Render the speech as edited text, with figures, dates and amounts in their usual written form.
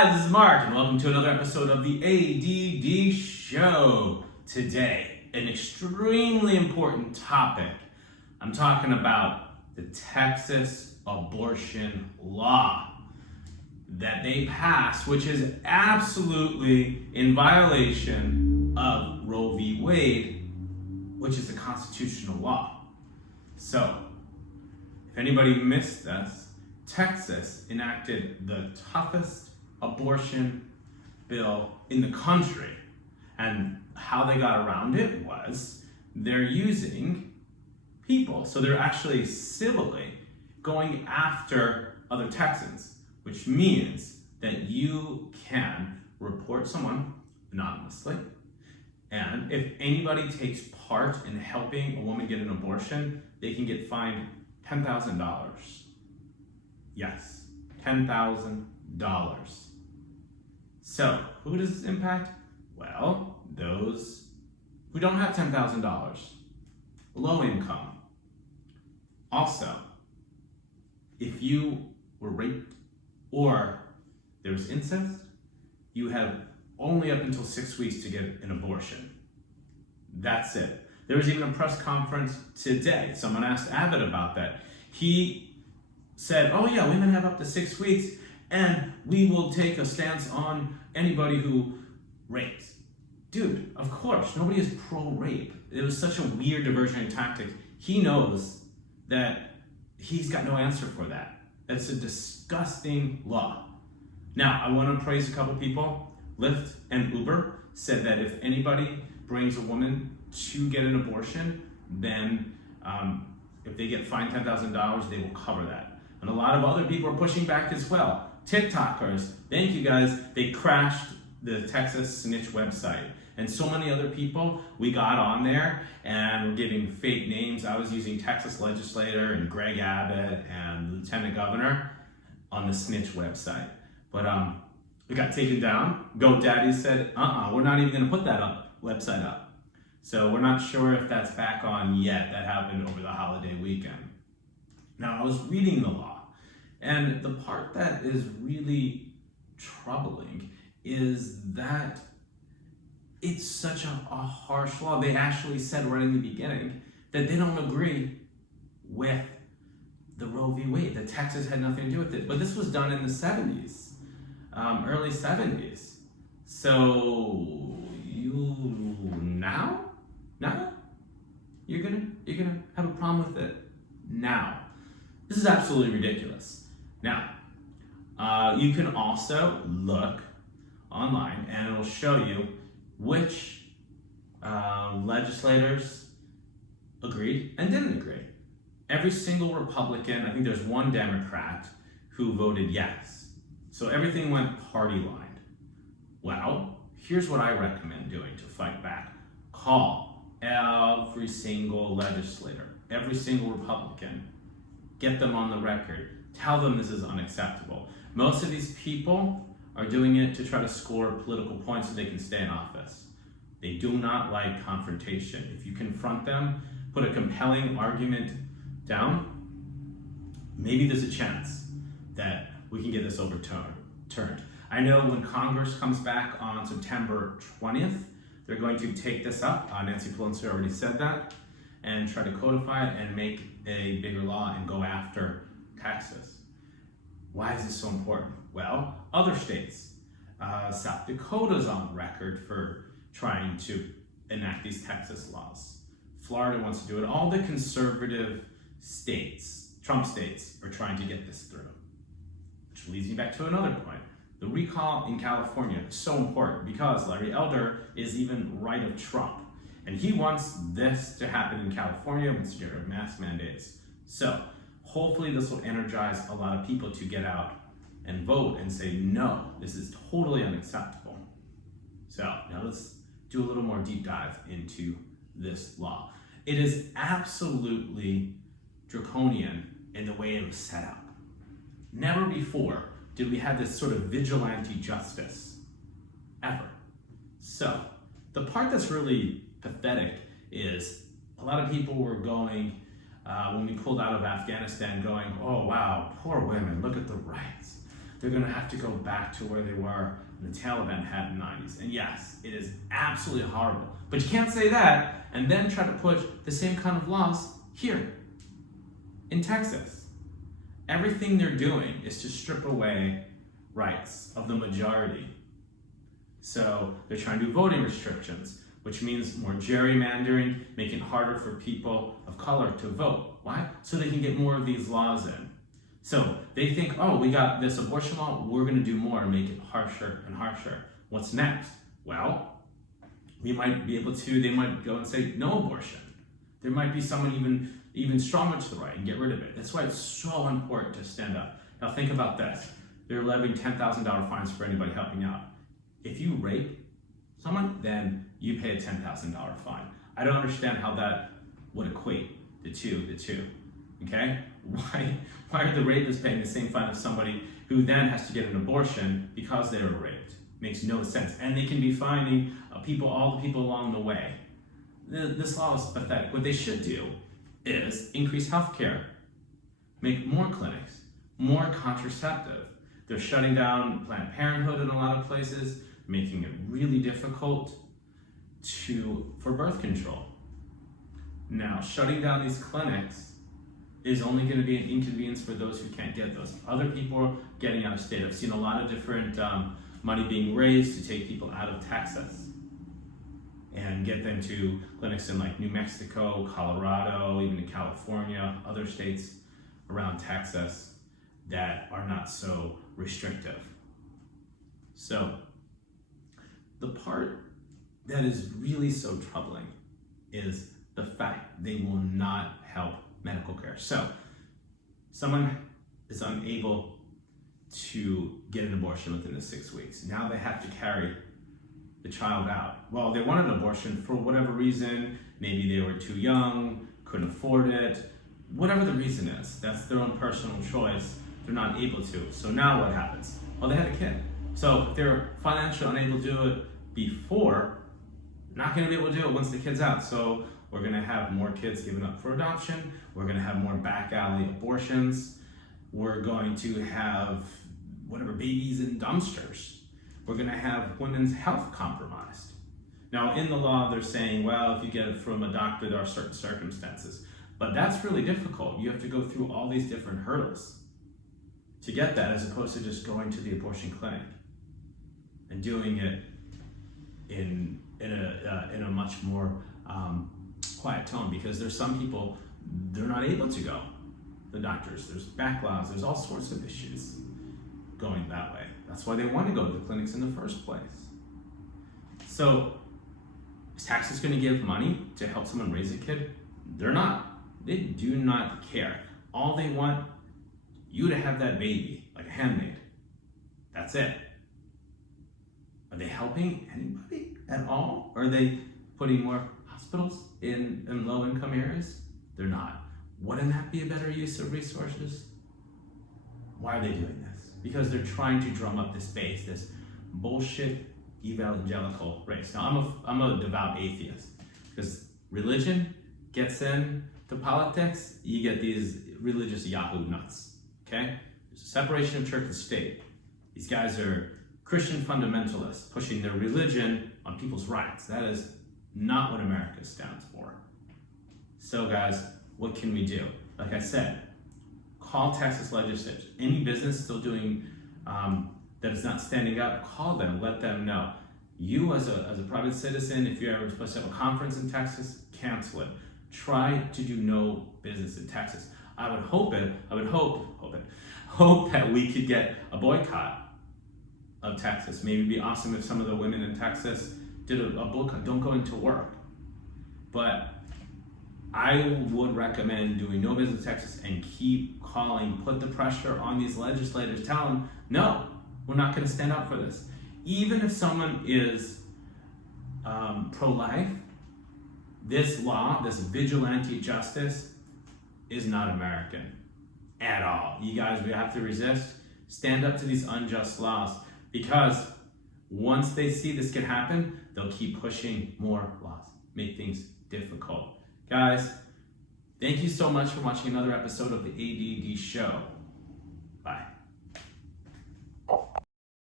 Hi, this is Mark, and welcome to another episode of the ADD Show. Today, an extremely important topic. I'm talking about the Texas abortion law that they passed, which is absolutely in violation of Roe v. Wade, which is a constitutional law. So, if anybody missed this, Texas enacted the toughest abortion bill in the country, and how they got around it was they're using people. So they're actually civilly going after other Texans, which means that you can report someone anonymously, and if anybody takes part in helping a woman get an abortion, they can get fined $10,000. Yes, $10,000. So, who does this impact? Well, those who don't have $10,000, low income. Also, if you were raped or there was incest, you have only up until 6 weeks to get an abortion. That's it. There was even a press conference today. Someone asked Abbott about that. He said, oh yeah, women have up to 6 weeks, and we will take a stance on anybody who rapes. Dude, of course, nobody is pro-rape. It was such a weird diversionary tactic. He knows that he's got no answer for that. It's a disgusting law. Now, I want to praise a couple people. Lyft and Uber said that if anybody brings a woman to get an abortion, then if they get fined $10,000, they will cover that. And a lot of other people are pushing back as well. TikTokers, thank you guys, they crashed the Texas Snitch website. And so many other people, we got on there and we're giving fake names. I was using Texas legislator and Greg Abbott and Lieutenant Governor on the Snitch website. But it got taken down. GoDaddy said, we're not even gonna put that website up. So we're not sure if that's back on yet. That happened over the holiday weekend. Now, I was reading the law, and the part that is really troubling is that it's such a harsh law. They actually said right in the beginning that they don't agree with the Roe v. Wade, that Texas had nothing to do with it. But this was done in the 70s, early 70s. So now you're gonna have a problem with it now. This is absolutely ridiculous. Now, you can also look online and it'll show you which legislators agreed and didn't agree. Every single Republican, I think there's one Democrat who voted yes. So everything went party lined. Well, here's what I recommend doing to fight back. Call every single legislator, every single Republican. Get them on the record. Tell them this is unacceptable. Most of these people are doing it to try to score political points so they can stay in office. They do not like confrontation. If you confront them, put a compelling argument down, maybe there's a chance that we can get this overturned. I know when Congress comes back on September 20th, they're going to take this up. Nancy Pelosi already said that, and try to codify it and make a bigger law and go after Texas. Why is this so important? Well, other states, South Dakota's on record for trying to enact these Texas laws. Florida wants to do it. All the conservative states, Trump states, are trying to get this through. Which leads me back to another point. The recall in California is so important because Larry Elder is even right of Trump. And he wants this to happen in California, wants to get rid of mask mandates. So hopefully this will energize a lot of people to get out and vote and say, no, this is totally unacceptable. So now let's do a little more deep dive into this law. It is absolutely draconian in the way it was set up. Never before did we have this sort of vigilante justice, ever. So the part that's really pathetic is a lot of people were going, when we pulled out of Afghanistan, going, oh wow, poor women, look at the rights. they're going to have to go back to where they were when the Taliban had in the 90s. And yes, it is absolutely horrible. But you can't say that and then try to push the same kind of laws here in Texas. Everything they're doing is to strip away rights of the majority. So they're trying to do voting restrictions, which means more gerrymandering, making it harder for people of color to vote. Why? So they can get more of these laws in. So they think, oh, we got this abortion law, we're going to do more and make it harsher and harsher. What's next? Well, we might be able to, they might go and say no abortion. There might be someone even stronger to the right and get rid of it. That's why it's so important to stand up. Now think about this. They're levying $10,000 fines for anybody helping out. If you rape someone, then you pay a $10,000 fine. I don't understand how that would equate the two, okay? Why are the rapists paying the same fine as somebody who then has to get an abortion because they were raped? Makes no sense. And they can be fining all the people along the way. This law is pathetic. What they should do is increase healthcare, make more clinics, more contraceptive. They're shutting down Planned Parenthood in a lot of places, making it really difficult for birth control. Now, shutting down these clinics is only going to be an inconvenience for those who can't get those. Other people are getting out of state. I've seen a lot of different money being raised to take people out of Texas and get them to clinics in like New Mexico, Colorado, even in California, other states around Texas that are not so restrictive. So the part that is really so troubling is the fact they will not help medical care. So someone is unable to get an abortion within the 6 weeks. Now they have to carry the child out. Well, they want an abortion for whatever reason. Maybe they were too young, couldn't afford it. Whatever the reason is, that's their own personal choice. They're not able to. So now what happens? Well, they had a kid. So if they're financially unable to do it before, not going to be able to do it once the kid's out. So we're going to have more kids given up for adoption. We're going to have more back alley abortions. We're going to have babies in dumpsters. We're going to have women's health compromised. Now, in the law, they're saying, well, if you get it from a doctor, there are certain circumstances. But that's really difficult. You have to go through all these different hurdles to get that, as opposed to just going to the abortion clinic and doing it in a much more quiet tone, because there's some people, they're not able to go. The doctors, there's backlogs, there's all sorts of issues going that way. That's why they want to go to the clinics in the first place. So is Texas going to give money to help someone raise a kid? They're not. They do not care. All they want you to have that baby, like a handmaid. That's it. Are they helping anybody at all? Are they putting more hospitals in low-income areas? They're not. Wouldn't that be a better use of resources? Why are they doing this? Because they're trying to drum up this base, this bullshit evangelical race. Now, I'm a devout atheist, because religion gets into politics, you get these religious Yahoo nuts, okay? There's a separation of church and state. These guys are Christian fundamentalists pushing their religion on people's rights. That is not what America stands for. So guys, what can we do? Like I said, call Texas legislators. Any business still doing that is not standing up, call them, let them know. You as a private citizen, if you're ever supposed to have a conference in Texas, cancel it. Try to do no business in Texas. I would hope that we could get a boycott of Texas. Maybe it'd be awesome if some of the women in Texas did a boycott. Don't go into work. But I would recommend doing no business in Texas and keep calling, put the pressure on these legislators, tell them, no, we're not going to stand up for this. Even if someone is pro-life, this law, this vigilante justice, is not American at all. You guys, we have to resist, stand up to these unjust laws, because once they see this can happen, they'll keep pushing more laws, make things difficult. Guys, thank you so much for watching another episode of the ADD Show.